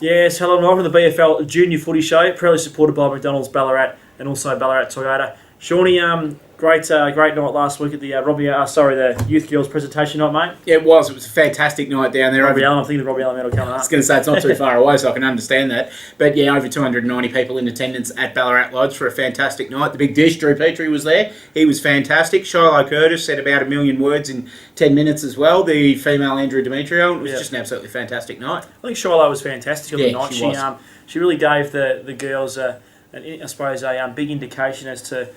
Yes, hello and welcome to the BFL Junior Footy Show, proudly supported by McDonald's Ballarat and also Ballarat Toyota. Shawnee, great night last week at the the Youth Girls presentation night, mate. Yeah, it was. It was a fantastic night down there. Robbie Allen, I think the Robbie Allen medal coming up. I was going to say it's not too far away, so I can understand that. But yeah, over 290 people in attendance at Ballarat Lodge for a fantastic night. The big dish, Drew Petrie, was there. He was fantastic. Shiloh Curtis said about 1 million words in 10 minutes as well. The female Andrew Demetrio. It was just an absolutely fantastic night. I think Shiloh was fantastic on the night. She was. She really gave the girls, I suppose, a big indication as to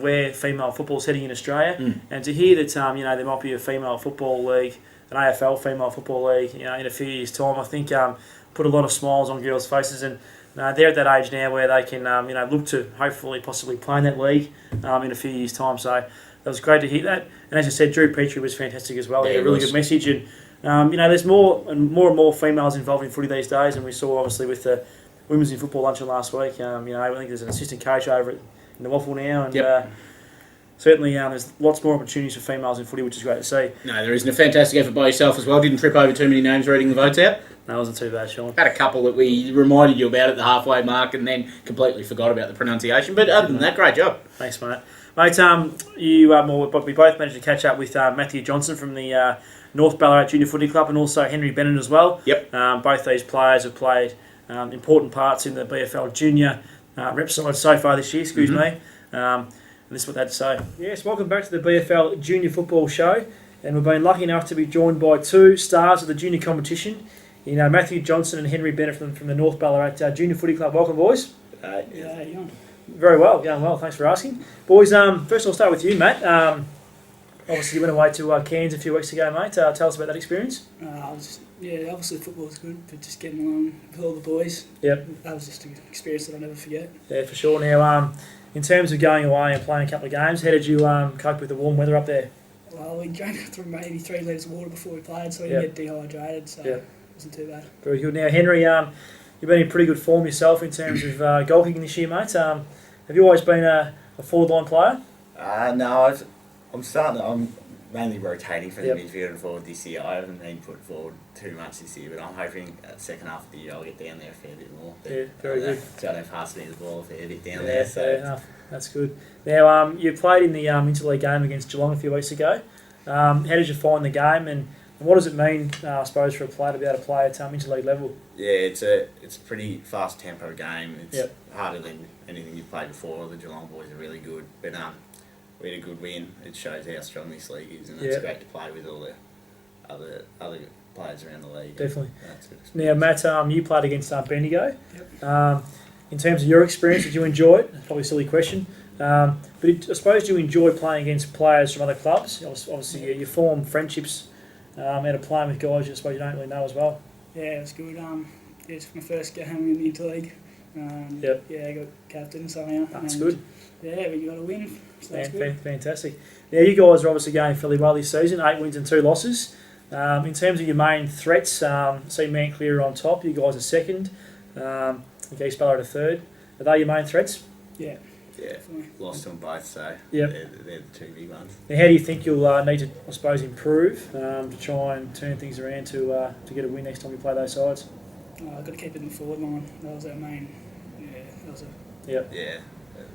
where female football is heading in Australia, and to hear that there might be a female football league, an AFL female football league, in a few years' time, I think put a lot of smiles on girls' faces, and they're at that age now where they can look to hopefully possibly play in that league in a few years' time. So that was great to hear that, and as I said, Drew Petrie was fantastic as well. He had a really good message, and there's more and more females involved in footy these days, and we saw obviously with the women's in football luncheon last week. I think there's an assistant coach over in the Waffle now, and certainly there's lots more opportunities for females in footy, which is great to see. No, there isn't. A fantastic effort by yourself as well. Didn't trip over too many names reading the votes out. No, it wasn't too bad, Sean. Had a couple that we reminded you about at the halfway mark and then completely forgot about the pronunciation. But other than that, great job. Thanks, mate. Mate, we both managed to catch up with Matthew Johnson from the North Ballarat Junior Footy Club and also Henry Bennett as well. Yep. Both these players have played important parts in the BFL Junior rep side so far this year, me. And this is what they had to say. Yes, welcome back to the BFL Junior Football Show. And we've been lucky enough to be joined by two stars of the junior competition, Matthew Johnson and Henry Bennett from the North Ballarat Junior Footy Club. Welcome, boys. Very well, going well, thanks for asking. Boys, first I'll start with you, Matt. Obviously you went away to Cairns a few weeks ago, mate. Tell us about that experience. Obviously football was good, but just getting along with all the boys. Yep. That was just an experience that I'll never forget. Yeah, for sure. Now, in terms of going away and playing a couple of games, how did you cope with the warm weather up there? Well, we drank through maybe 3 litres of water before we played, so we didn't get dehydrated, so it wasn't too bad. Very good. Now, Henry, you've been in pretty good form yourself in terms of goal kicking this year, mate. Have you always been a forward-line player? No, I'm mainly rotating for the midfield and forward this year. I haven't been put forward too much this year, but I'm hoping the second half of the year I'll get down there a fair bit more. But, yeah, very good. So I don't pass me the ball a fair bit down there. So fair enough. That's good. Now, you played in the interleague game against Geelong a few weeks ago. How did you find the game, and what does it mean, I suppose, for a player to be able to play at interleague level? Yeah, it's a pretty fast tempo game. It's harder than anything you've played before. The Geelong boys are really good, but we had a good win. It shows how strong this league is, and it's great to play with all the other players around the league. Definitely. Now, Matt, you played against Bendigo. Yep. In terms of your experience, did you enjoy it? Probably a silly question. But I suppose you enjoy playing against players from other clubs. Obviously, you form friendships out of playing with guys I suppose you don't really know as well. Yeah, it was good. It's my first game in the interleague. I got captain somehow. That's good. Yeah, we got a win. So that's good. Fantastic. Now, you guys are obviously going fairly well this season, 8 wins and 2 losses. In terms of your main threats, see Manclear on top, you guys are second, Geese Ballarat are third. Are they your main threats? Yeah. Yeah, definitely. Lost to them both, so they're the two big ones. Now, how do you think you'll need to, I suppose, improve to try and turn things around to get a win next time you play those sides? I've got to keep it in the forward line. That was our main. Yeah, that was a. Yep. Yeah,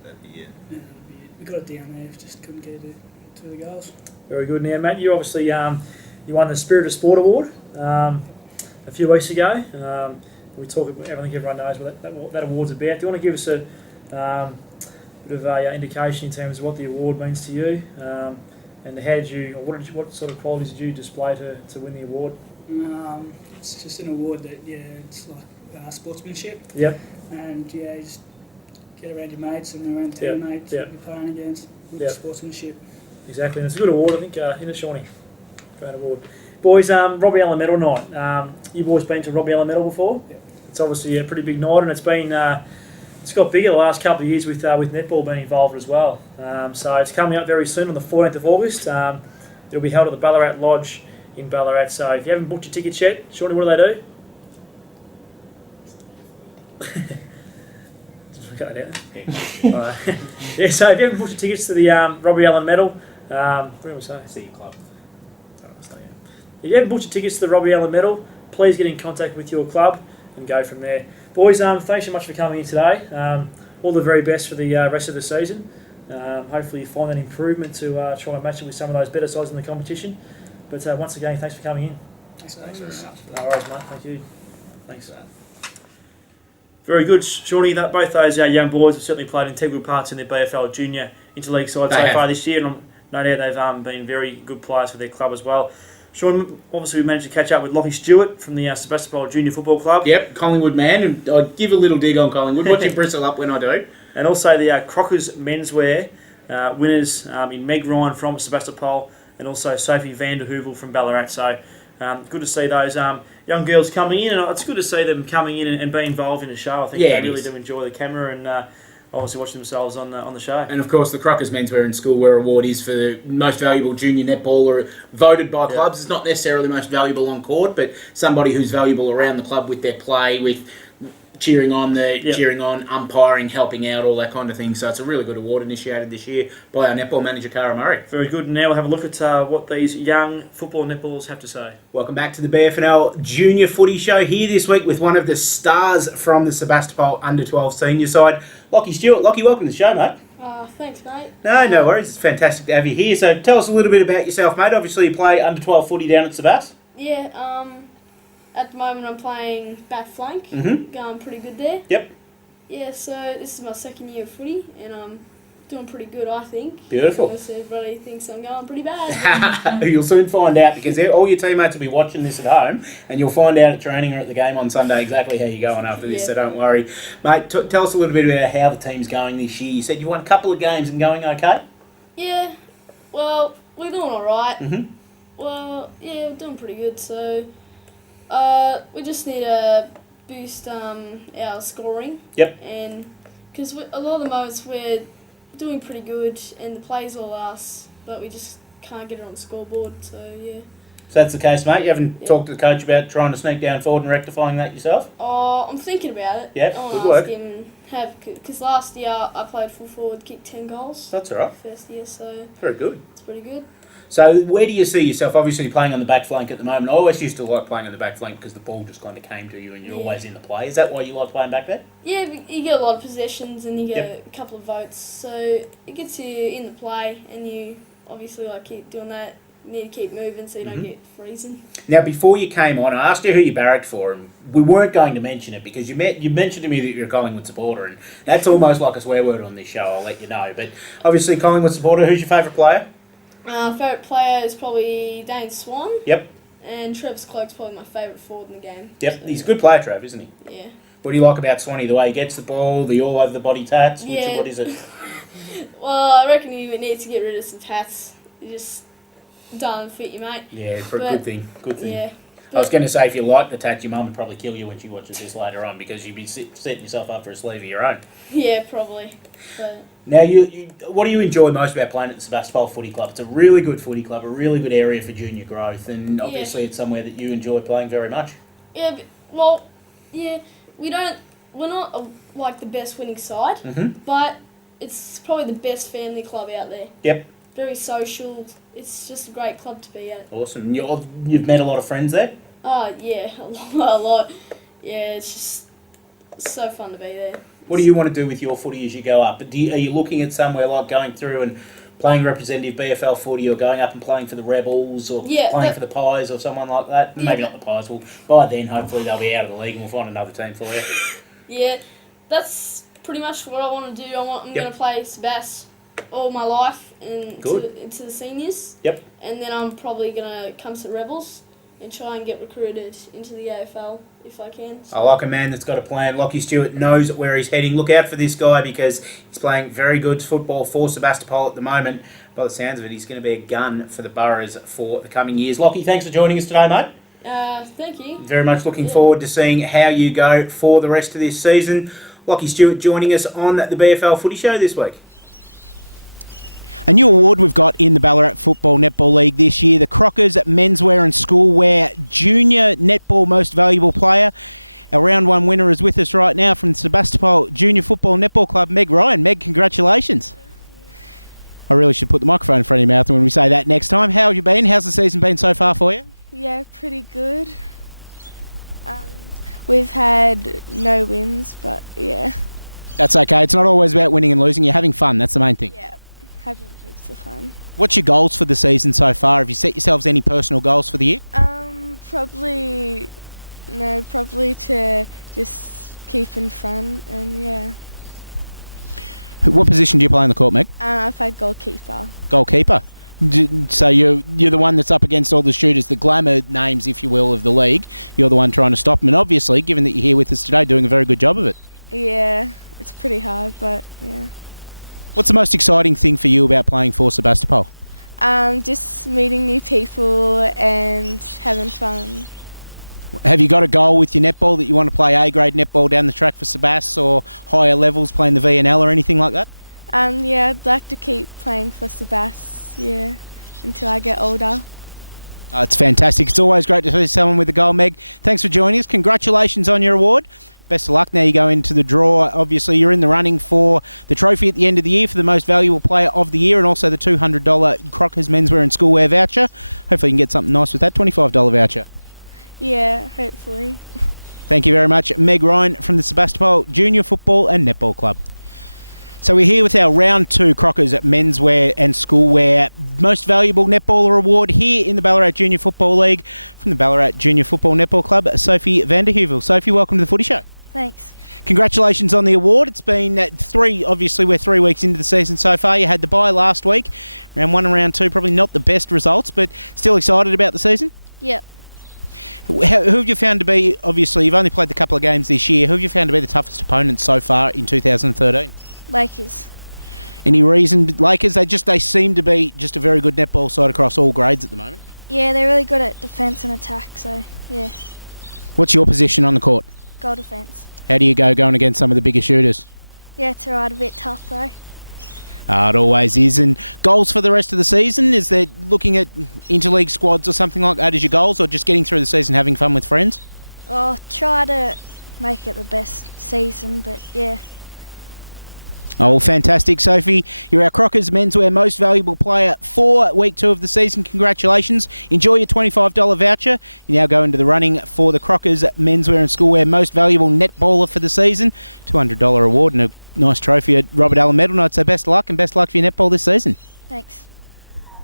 that'd be it. Yeah, that'd be it. We got it down there, just couldn't get it to the goals. Very good. Now, Matt, you obviously you won the Spirit of Sport Award a few weeks ago. We talk about, I think everyone knows what that award's about. Do you want to give us a bit of an indication in terms of what the award means to you, and how did you, or what sort of qualities did you display to win the award? It's just an award that it's like sportsmanship. Yep. And you just get around your mates and around teammates you're playing against. Good sportsmanship. Exactly, and it's a good award, I think, in a Shawnee. Great award. Boys, Robbie Allen Medal night. You boys been to Robbie Allen Medal before? Yep. It's obviously a pretty big night, and it's been it's got bigger the last couple of years with netball being involved as well. So it's coming up very soon on the 14th of August. It'll be held at the Ballarat Lodge in Ballarat. So if you haven't booked your tickets yet, Shawnee, what do they do? Just cut that out. Right. Yeah, so if you haven't booked your tickets to the Robbie Allen Medal, what do we say? See your club. If you haven't booked your tickets to the Robbie Allen Medal, please get in contact with your club. and go from there. Boys, thanks so much for coming in today. All the very best for the rest of the season. Hopefully you find an improvement to try and match it with some of those better sides in the competition. But once again, thanks for coming in. Thanks Very much. No worries, mate. Thank you. Thanks. Very good, Shawnee. Both those young boys have certainly played integral parts in their BFL Junior Interleague side so far this year, and no doubt they've been very good players for their club as well. Sean, obviously we managed to catch up with Lockie Stewart from the Sebastopol Junior Football Club. Yep, Collingwood man, and I give a little dig on Collingwood. Watch him bristle up when I do. And also the Crockers menswear winners in Meg Ryan from Sebastopol, and also Sophie van der Heuvel from Ballarat. So good to see those young girls coming in, and it's good to see them coming in and be involved in the show. I think they really do enjoy the camera and obviously watch themselves on the show. And of course, the Crockers Menswear and Schoolwear Award is for the most valuable junior netballer voted by clubs. It's not necessarily most valuable on court, but somebody who's valuable around the club with their play, with cheering on, umpiring, helping out, all that kind of thing. So it's a really good award initiated this year by our netball manager, Cara Murray. Very good. Now we'll have a look at what these young football netballers have to say. Welcome back to the BFNL Junior Footy Show here this week with one of the stars from the Sebastopol Under-12 senior side, Lockie Stewart. Lockie, welcome to the show, mate. Thanks, mate. No worries. It's fantastic to have you here. So tell us a little bit about yourself, mate. Obviously you play Under-12 footy down at Sebast. Yeah, at the moment I'm playing back flank. Going pretty good there. Yep. Yeah, so this is my second year of footy, and I'm doing pretty good, I think. Beautiful. Obviously everybody thinks I'm going pretty bad. You'll soon find out, because all your teammates will be watching this at home, and you'll find out at training or at the game on Sunday exactly how you're going after this, so don't worry. Mate, tell us a little bit about how the team's going this year. You said you won a couple of games and going okay? Yeah, well, we're doing alright. Well, yeah, we're doing pretty good, so we just need to boost our scoring. Yep. And because a lot of the moments we're doing pretty good and the plays all us, but we just can't get it on the scoreboard, so yeah. So that's the case, mate? You haven't talked to the coach about trying to sneak down forward and rectifying that yourself? I'm thinking about it. Yeah, good work. Because last year I played full forward, kicked 10 goals. That's all right. First year, so very good. It's pretty good. So where do you see yourself? Obviously playing on the back flank at the moment. I always used to like playing on the back flank because the ball just kind of came to you and you're always in the play. Is that why you like playing back there? Yeah, you get a lot of possessions and you get a couple of votes, so it gets you in the play, and you obviously keep doing that. You need to keep moving so you don't get freezing. Now, before you came on, I asked you who you barracked for, and we weren't going to mention it because you mentioned to me that you're a Collingwood supporter, and that's almost like a swear word on this show, I'll let you know. But obviously, Collingwood supporter, who's your favourite player? Favourite player is probably Dane Swan. Yep. And Travis Cloke's probably my favourite forward in the game. Yep, so, he's a good player, Trav, isn't he? Yeah. What do you like about Swanee? The way he gets the ball, the all over the body tats? Yeah. What is it? Well, I reckon you would need to get rid of some tats. You just don't fit you, mate. Yeah, good thing. Good thing. Yeah. I was going to say, if you like the tat, your mum would probably kill you when she watches this later on, because you'd be setting yourself up for a sleeve of your own. Yeah, probably. But now, what do you enjoy most about playing at the Sebastopol Footy Club? It's a really good footy club, a really good area for junior growth, and obviously it's somewhere that you enjoy playing very much. Yeah, we're not like the best winning side, but it's probably the best family club out there. Yep. Very social. It's just a great club to be at. Awesome. You've met a lot of friends there? Oh, yeah, a lot. Yeah, it's just so fun to be there. What do you want to do with your footy as you go up? Are you looking at somewhere like going through and playing representative BFL footy, or going up and playing for the Rebels, or playing for the Pies or someone like that? Yeah, maybe not the Pies. Well, by then, hopefully, they'll be out of the league and we'll find another team for you. Yeah, that's pretty much what I want to do. I'm going to play Sebast all my life into the seniors. Yep. And then I'm probably going to come to the Rebels and try and get recruited into the AFL if I can. So. I like a man that's got a plan. Lockie Stewart knows where he's heading. Look out for this guy, because he's playing very good football for Sebastopol at the moment. By the sounds of it, he's going to be a gun for the Boroughs for the coming years. Lockie, thanks for joining us today, mate. Thank you. Very much looking forward to seeing how you go for the rest of this season. Lockie Stewart joining us on the BFL Footy Show this week.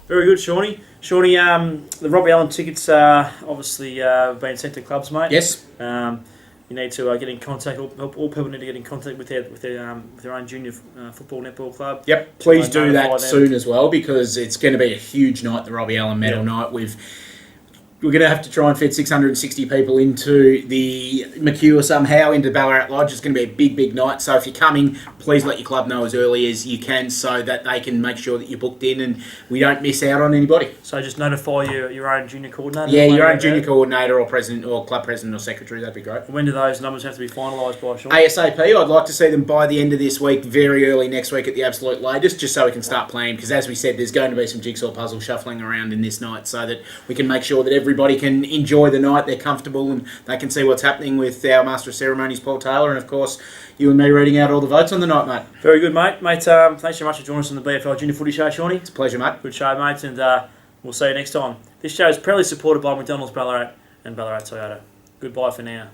Very good, Shawnee. Shawnee, the Robbie Allen tickets are obviously being sent to clubs, mate. Yes. You need to get in contact. All people need to get in contact with their own junior football netball club. Yep. Please do notify that them. soon as well, because it's going to be a huge night, the Robbie Allen Medal night. We're going to have to try and fit 660 people into the McHugh somehow, into Ballarat Lodge. It's going to be a big, big night. So if you're coming, please let your club know as early as you can so that they can make sure that you're booked in and we don't miss out on anybody. So just notify your own junior coordinator. Yeah, your own junior coordinator or president or club president or secretary. That'd be great. When do those numbers have to be finalised by, Sean? ASAP. I'd like to see them by the end of this week, very early next week at the absolute latest, just so we can start playing. Because as we said, there's going to be some jigsaw puzzle shuffling around in this night so that we can make sure that everybody can enjoy the night, they're comfortable, and they can see what's happening with our Master of Ceremonies, Paul Taylor, and of course, you and me reading out all the votes on the night, mate. Very good, mate. Thanks so much for joining us on the BFL Junior Footy Show, Shawnee. It's a pleasure, mate. Good show, mate, and we'll see you next time. This show is proudly supported by McDonald's Ballarat and Ballarat Toyota. Goodbye for now.